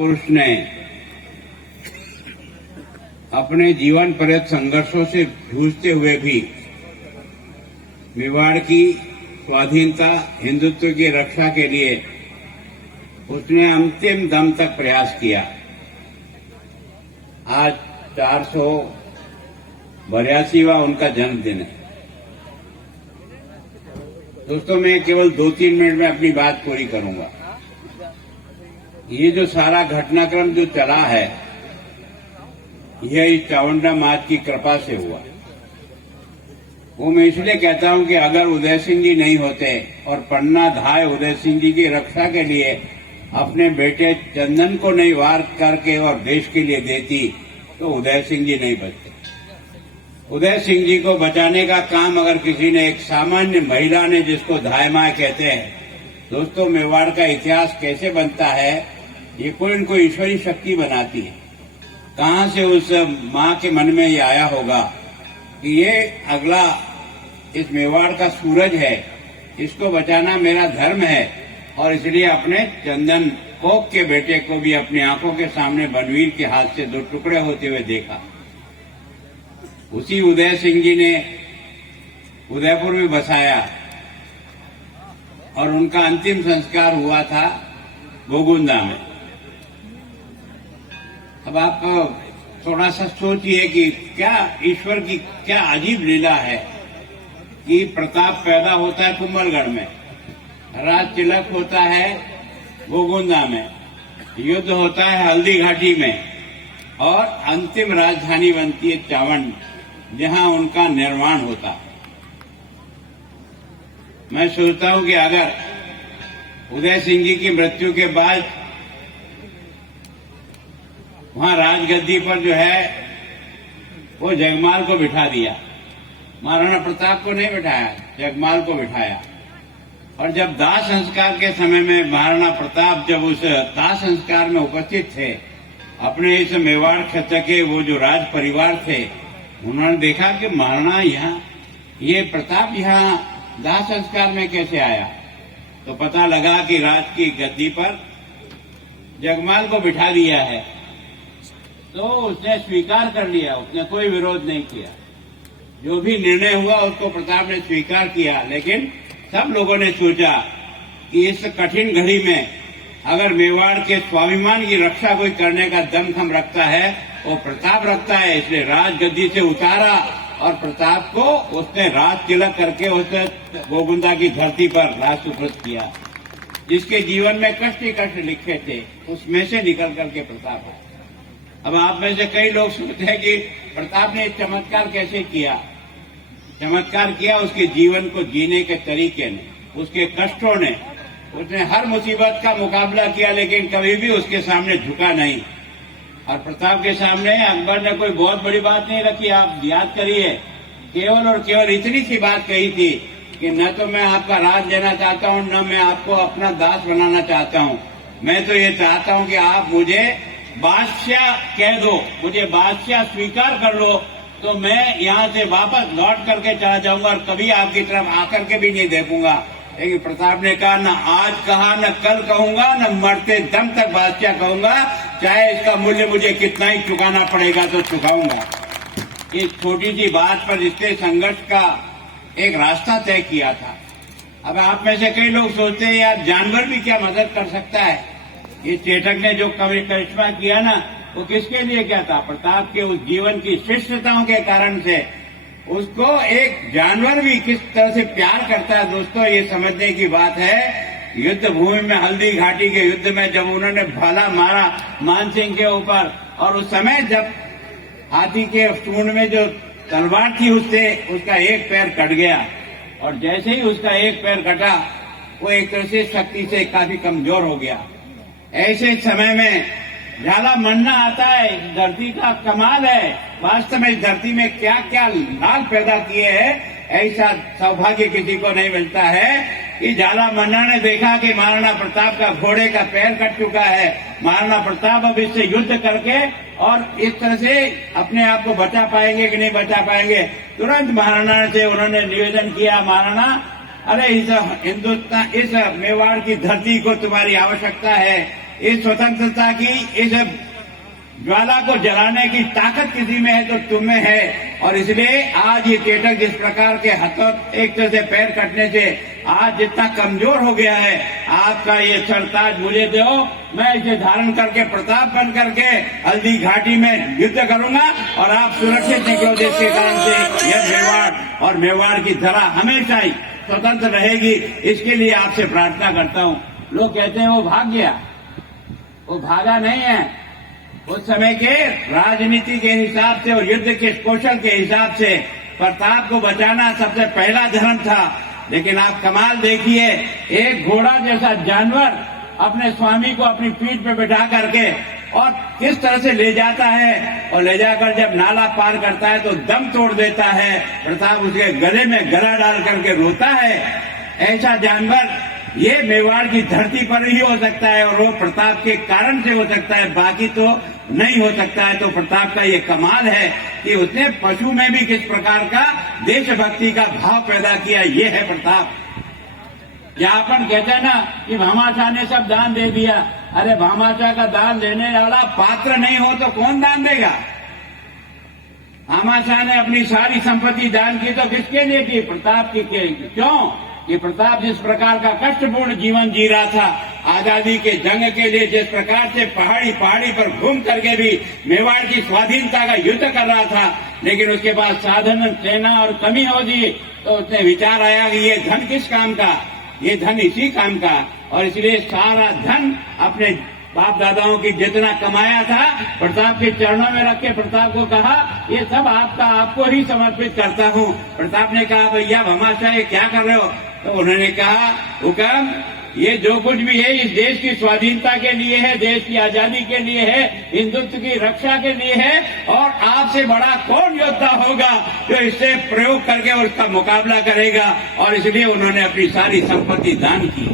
महापुरुष ने अपने जीवन पर्यंत संघर्षों से जूझते हुए भी मेवाड़ की स्वाधीनता, हिंदुत्व की रक्षा के लिए उसने अंतिम दम तक प्रयास किया। आज 482वां उनका जन्मदिन है। दोस्तों, मैं केवल 2-3 मिनट में अपनी बात पूरी करूंगा। ये जो सारा घटनाक्रम जो चला है, यह इस चावंडा मात की कृपा से हुआ। वो मैं इसलिए कहता हूं कि अगर उदय सिंह जी नहीं होते और पन्ना धाय उदय सिंह जी की रक्षा के लिए अपने बेटे चंदन को नहीं वार करके और देश के लिए देती तो उदय सिंह जी नहीं बचते। उदय सिंह जी को बचाने का काम अगर किसी ने, एक सामान्य महिला ने, जिसको धाय माँ कहते हैं, दोस्तों मेवाड़ का इतिहास कैसे बनता है, ये कोई न कोई ईश्वरी शक्ति बनाती है। कहां से उस माँ के मन में ये आया होगा कि ये अगला इस मेवाड़ का सूरज है, इसको बचाना मेरा धर्म है, और इसलिए अपने चंदन कोक के बेटे को भी अपनी आंखों के सामने बनवीर के हाथ से 2 टुकड़े होते हुए देखा। उसी उदय सिंह जी ने उदयपुर में बसाया और उनका अंतिम संस्कार हुआ था गोगुंदा में। अब आप थोड़ा सा सोचिए कि क्या ईश्वर की क्या अजीब लीला है कि प्रताप पैदा होता है कुंभलगढ़ में, राज तिलक होता है गोगुंदा में, युद्ध होता है हल्दी घाटी में, और अंतिम राजधानी बनती है चावंड, जहां उनका निर्माण होता। मैं सोचता हूं कि अगर उदय सिंह जी की मृत्यु के बाद वहां राजगद्दी पर जो है वो जगमाल को बिठा दिया, महाराणा प्रताप को नहीं बिठाया, जगमाल को बिठाया। और जब दाह संस्कार के समय में महाराणा प्रताप जब उस दाह संस्कार में उपस्थित थे, अपने इस मेवाड़ क्षेत्र के वो जो राज परिवार थे, उन्होंने देखा कि महाराणा यहाँ, ये प्रताप यहाँ दाह संस्कार में कैसे आया, तो पता लगा कि राज की गद्दी पर जगमाल को बिठा दिया है। तो उसने स्वीकार कर लिया, उसने कोई विरोध नहीं किया। जो भी निर्णय हुआ उसको प्रताप ने स्वीकार किया। लेकिन सब लोगों ने सोचा कि इस कठिन घड़ी में अगर मेवाड़ के स्वाभिमान की रक्षा कोई करने का दमखम रखता है, वो प्रताप रखता है। इसलिए राजगद्दी से उतारा और प्रताप को उसने राज तिलक करके उसने गोगुंदा की धरती पर राज सुपुर्द किया। जिसके जीवन में कष्ट ही कष्ट लिखे थे, उसमें से निकल करके प्रताप है। अब आप में से कई लोग सोचते हैं कि प्रताप ने चमत्कार कैसे किया। चमत्कार किया उसके जीवन को जीने के तरीके ने, उसके कष्टों ने। उसने हर मुसीबत का मुकाबला किया, लेकिन कभी भी उसके सामने झुका नहीं। और प्रताप के सामने अकबर ने कोई बहुत बड़ी बात नहीं रखी। आप याद करिए, केवल और केवल इतनी सी बात कही थी कि न तो मैं आपका राज देना चाहता हूं, न मैं आपको अपना दास बनाना चाहता हूं। मैं तो ये चाहता हूं कि आप मुझे बादशाह कह दो, मुझे बादशाह स्वीकार कर लो, तो मैं यहाँ से वापस लौट करके चला जाऊंगा और कभी आपकी तरफ आकर के भी नहीं देखूंगा। लेकिन प्रताप ने कहा, न आज कहा, न कल कहूंगा, न मरते दम तक बादशाह कहूंगा, चाहे इसका मूल्य मुझे कितना ही चुकाना पड़ेगा तो चुकाऊंगा। इस छोटी सी बात पर इसने संघर्ष का एक रास्ता तय किया था। अब आप में से कई लोग सोचते हैं, यार जानवर भी क्या मदद कर सकता है। ये चेतक ने जो करिश्मा किया ना, वो किसके लिए क्या था? प्रताप के उस जीवन की शिष्टताओं के कारण से उसको एक जानवर भी किस तरह से प्यार करता है। दोस्तों, ये समझने की बात है। युद्ध भूमि में हल्दी घाटी के युद्ध में जब उन्होंने भाला मारा मानसिंह के ऊपर, और उस समय जब हाथी के सूंड में जो तलवार थी उससे उसका एक पैर कट गया, और जैसे ही उसका एक पैर कटा, वो एक तरह से शक्ति से काफी कमजोर हो गया। ऐसे समय में झाला मरना आता है। इस धरती का कमाल है। वास्तव में इस धरती में क्या क्या लाल पैदा किए हैं, ऐसा सौभाग्य किसी को नहीं मिलता है कि झाला मन्ना ने देखा कि महाराणा प्रताप का घोड़े का पैर कट चुका है। महाराणा प्रताप अब इससे युद्ध करके और इस तरह से अपने आप को बचा पाएंगे कि नहीं बचा पाएंगे। तुरंत महाराणा से उन्होंने निवेदन किया, महाराणा, अरे इस हिंदुस्तान, इस मेवाड़ की धरती को तुम्हारी आवश्यकता है। इस स्वतंत्रता की, इस ज्वाला को जलाने की ताकत किसी में है तो तुम में है। और इसलिए आज ये केटक जिस प्रकार के हाथों एक तरह से पैर कटने से आज जितना कमजोर हो गया है, आपका ये सरताज मुझे दो, मैं इसे धारण करके प्रताप बन करके हल्दी घाटी में युद्ध करूंगा और आप सुरक्षित निकलो। जिसके कारण से यह मेवाड़ और मेवाड़ की धरा हमेशा ही स्वतंत्र रहेगी, इसके लिए आपसे प्रार्थना करता हूं। लोग कहते हैं वो भाग गया, वो भागा नहीं है। उस समय के राजनीति के हिसाब से और युद्ध के कौशल के हिसाब से प्रताप को बचाना सबसे पहला धर्म था। लेकिन आप कमाल देखिए, एक घोड़ा जैसा जानवर अपने स्वामी को अपनी पीठ पे बैठा करके और किस तरह से ले जाता है, और ले जाकर जब नाला पार करता है तो दम तोड़ देता है। प्रताप उसके गले में गला डाल करके रोता है। ऐसा जानवर ये मेवाड़ की धरती पर ही हो सकता है और वो प्रताप के कारण से हो सकता है, बाकी तो नहीं हो सकता है। तो प्रताप का ये कमाल है कि उसने पशु में भी किस प्रकार का देशभक्ति का भाव पैदा किया, ये है प्रताप। यहाँ पर कहते हैं ना कि भामाशाह ने सब दान दे दिया। अरे भामाशाह का दान देने वाला पात्र नहीं हो तो कौन दान देगा? भामाशाह ने अपनी सारी संपत्ति दान की तो किसके लिए की? प्रताप की। क्यों? कि प्रताप जिस प्रकार का कष्टपूर्ण जीवन जी रहा था, आजादी के जंग के लिए जिस प्रकार से पहाड़ी पर घूम करके भी मेवाड़ की स्वाधीनता का युद्ध कर रहा था, लेकिन उसके बाद साधन, सेना और कमी हो गई, तो उसने विचार आया कि ये धन किस काम का, ये धन इसी काम का। और इसलिए सारा धन अपने बाप दादाओं की जितना कमाया था प्रताप के चरणों में रख के प्रताप को कहा, ये सब आपका, आपको ही समर्पित करता हूँ। प्रताप ने कहा, भैया भामाशाह ये क्या कर रहे हो? तो उन्होंने कहा, हुक्म, ये जो कुछ भी है इस देश की स्वाधीनता के लिए है, देश की आजादी के लिए है, हिंदुत्व की रक्षा के लिए है। और आपसे बड़ा कौन योद्धा होगा जो इससे प्रयोग करके उसका मुकाबला करेगा? और इसलिए उन्होंने अपनी सारी संपत्ति दान की।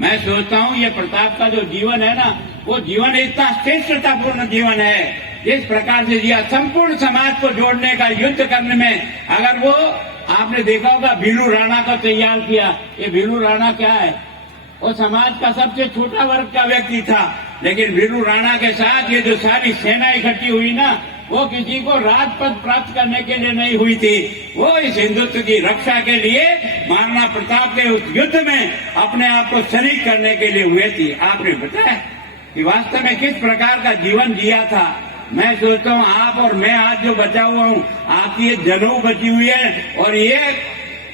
मैं सोचता हूँ ये प्रताप का जो जीवन है ना, वो जीवन इतना श्रेष्ठतापूर्ण जीवन है, जिस प्रकार से जिया, संपूर्ण समाज को जोड़ने का, युद्ध करने में। अगर वो आपने देखा होगा भीलू राणा को तैयार किया, ये भीलू राणा क्या है? वो समाज का सबसे छोटा वर्ग का व्यक्ति था, लेकिन भीलू राणा के साथ ये जो सारी सेना इकट्ठी हुई ना, वो किसी को राजपद प्राप्त करने के लिए नहीं हुई थी, वो इस हिंदुत्व की रक्षा के लिए महाराणा प्रताप के उस युद्ध में अपने आप को शरीक करने के लिए हुए थी। आपने बताया कि वास्तव में किस प्रकार का जीवन जिया था। मैं सोचता हूँ आप और मैं आज जो बचा हुआ हूँ, आपकी ये जनेऊ बची हुई है और ये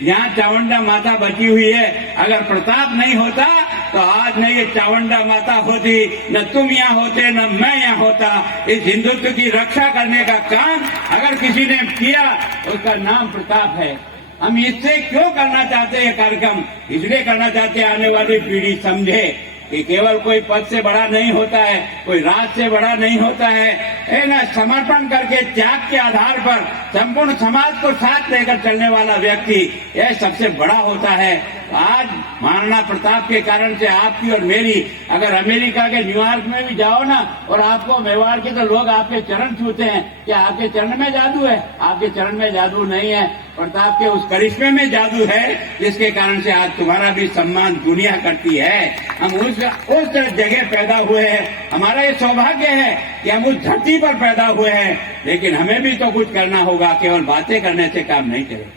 यहाँ चावंडा माता बची हुई है। अगर प्रताप नहीं होता तो आज न ये चावंडा माता होती, न तुम यहाँ होते, न मैं यहाँ होता। इस हिंदुत्व की रक्षा करने का काम अगर किसी ने किया तो उसका नाम प्रताप है। हम इससे क्यों करना चाहते हैं कार्यक्रम? इसलिए करना चाहते हैं आने वाली पीढ़ी समझे कि केवल कोई पद से बड़ा नहीं होता है, कोई राज से बड़ा नहीं होता है। ना समर्पण करके त्याग के आधार पर संपूर्ण समाज को साथ लेकर चलने वाला व्यक्ति यह सबसे बड़ा होता है। आज महाराणा प्रताप के कारण से आपकी और मेरी, अगर अमेरिका के न्यूयॉर्क में भी जाओ ना और आपको मेवाड़ के, तो लोग आपके चरण छूते हैं। क्या आपके चरण में जादू है? आपके चरण में जादू नहीं है, प्रताप के उस करिश्मे में जादू है, जिसके कारण से आज तुम्हारा भी सम्मान दुनिया करती है। हम उस जगह पैदा हुए हैं, हमारा ये सौभाग्य है कि हम उस धरती पर पैदा हुए हैं। लेकिन हमें भी तो कुछ करना होगा, केवल बातें करने से काम नहीं चलेगा।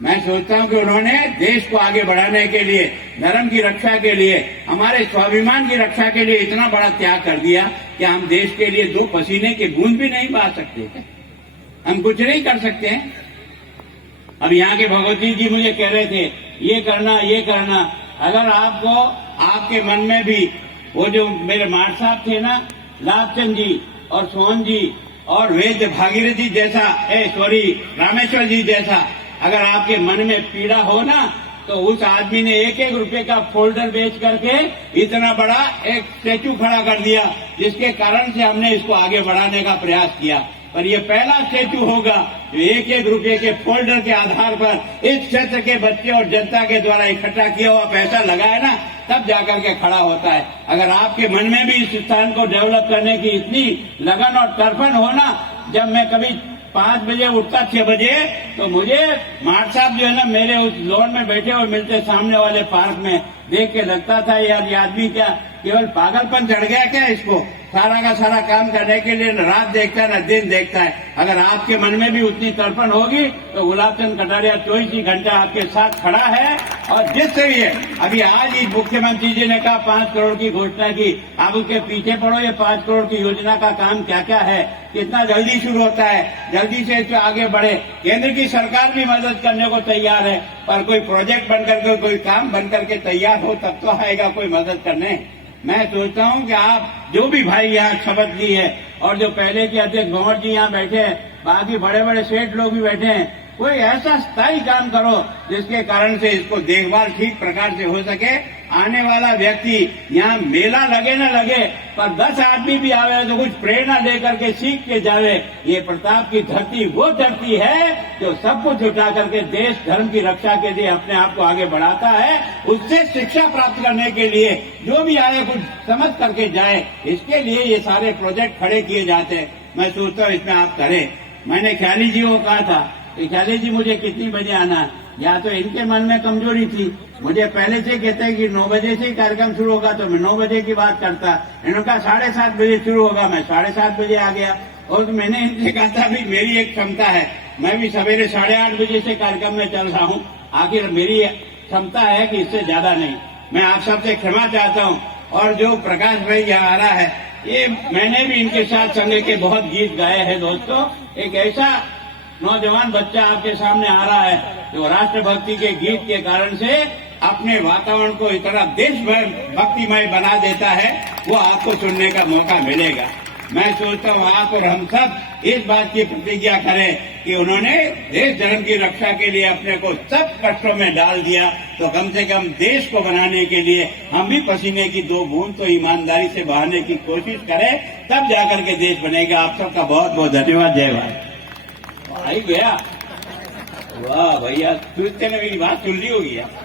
मैं सोचता हूं कि उन्होंने देश को आगे बढ़ाने के लिए, धर्म की रक्षा के लिए, हमारे स्वाभिमान की रक्षा के लिए इतना बड़ा त्याग कर दिया कि हम देश के लिए दो पसीने के बूंद भी नहीं बहा सकते क्या? हम कुछ नहीं कर सकते हैं। अब यहाँ के भगवती जी मुझे कह रहे थे ये करना, ये करना। अगर आपको, आपके मन में भी वो जो मेरे मार साहब थे ना, लाभचंद जी और सोहन जी और वैद्य भागीरथ जी जैसा, रामेश्वर जी जैसा, अगर आपके मन में पीड़ा हो ना, तो उस आदमी ने एक एक रुपए का फोल्डर बेच करके इतना बड़ा एक स्टैचू खड़ा कर दिया, जिसके कारण से हमने इसको आगे बढ़ाने का प्रयास किया। पर ये पहला स्टैचू होगा जो एक एक रुपए के फोल्डर के आधार पर इस क्षेत्र के बच्चे और जनता के द्वारा इकट्ठा किया हुआ पैसा लगाए ना, तब जाकर के खड़ा होता है। अगर आपके मन में भी इस स्थान को डेवलप करने की इतनी लगन और तर्पण हो ना, जब मैं कभी 5 बजे उठता 6 बजे, तो मुझे मार साहब जो है ना मेरे उस लॉन में बैठे हुए मिलते सामने वाले पार्क में, देख के लगता था यार ये आदमी क्या केवल पागलपन चढ़ गया क्या इसको? सारा का सारा काम करने के लिए न रात देखता है न दिन देखता है। अगर आपके मन में भी उतनी तड़पन होगी तो गुलाब चंद कटारिया 24 घंटा आपके साथ खड़ा है। और जिससे भी है, अभी आज ही मुख्यमंत्री जी ने कहा 5 करोड़ की घोषणा की, आप उसके पीछे पड़ो। ये 5 करोड़ की योजना का काम क्या क्या है, कितना जल्दी शुरू होता है, जल्दी से इससे आगे बढ़े। केंद्र की सरकार भी मदद करने को तैयार है, पर कोई प्रोजेक्ट बनकर के, कोई काम बनकर के तैयार हो तब तो आएगा कोई मदद करने। मैं सोचता हूं कि आप जो भी भाई यहाँ शपथ ली है, और जो पहले के अध्यक्ष भंवर जी यहाँ बैठे हैं, बाकी बड़े बड़े सेठ लोग भी बैठे हैं, कोई ऐसा स्थायी काम करो जिसके कारण से इसको देखभाल ठीक प्रकार से हो सके। आने वाला व्यक्ति यहाँ मेला लगे न लगे, पर 10 आदमी भी आवे तो कुछ प्रेरणा लेकर के सीख के जावे। ये प्रताप की धरती वो धरती है जो सब कुछ उठा करके देश धर्म की रक्षा के लिए अपने आप को आगे बढ़ाता है। उससे शिक्षा प्राप्त करने के लिए जो भी आए कुछ समझ करके जाए, इसके लिए ये सारे प्रोजेक्ट खड़े किए जाते हैं। मैं सोचता हूँ इसमें आप करें। मैंने ख्याली जी को कहा था कि ख्याली जी मुझे कितनी बजे आना, या तो इनके मन में कमजोरी थी, मुझे पहले से कहते हैं कि 9 बजे से ही कार्यक्रम शुरू होगा तो मैं 9 बजे की बात करता। इन्होंने कहा 7:30 बजे शुरू होगा, मैं 7:30 बजे आ गया। और तो मैंने इनसे कहा था भी मेरी एक क्षमता है, मैं भी सवेरे 8:30 बजे से कार्यक्रम में चल रहा हूँ, आखिर मेरी क्षमता है कि इससे ज्यादा नहीं। मैं आप सबसे क्षमा चाहता हूँ। और जो प्रकाश भाई यहाँ आ रहा है, ये मैंने भी इनके साथ संग के बहुत गीत गाए हैं दोस्तों। एक ऐसा नौजवान बच्चा आपके सामने आ रहा है जो राष्ट्रभक्ति के गीत के कारण से अपने वातावरण को इतना देशभक्तिमय बना देता है, वो आपको सुनने का मौका मिलेगा। मैं सोचता हूँ आप और हम सब इस बात की प्रतिज्ञा करें कि उन्होंने देश धर्म की रक्षा के लिए अपने को सब कष्टों में डाल दिया, तो कम से कम देश को बनाने के लिए हम भी पसीने की 2 बूंद तो ईमानदारी से बहाने की कोशिश करें, तब जाकर के देश बनेगा। आप सबका बहुत बहुत धन्यवाद। जय भारत। आई गया, वाह भैया, तुझसे ने मेरी बात सुन ली होगी यार।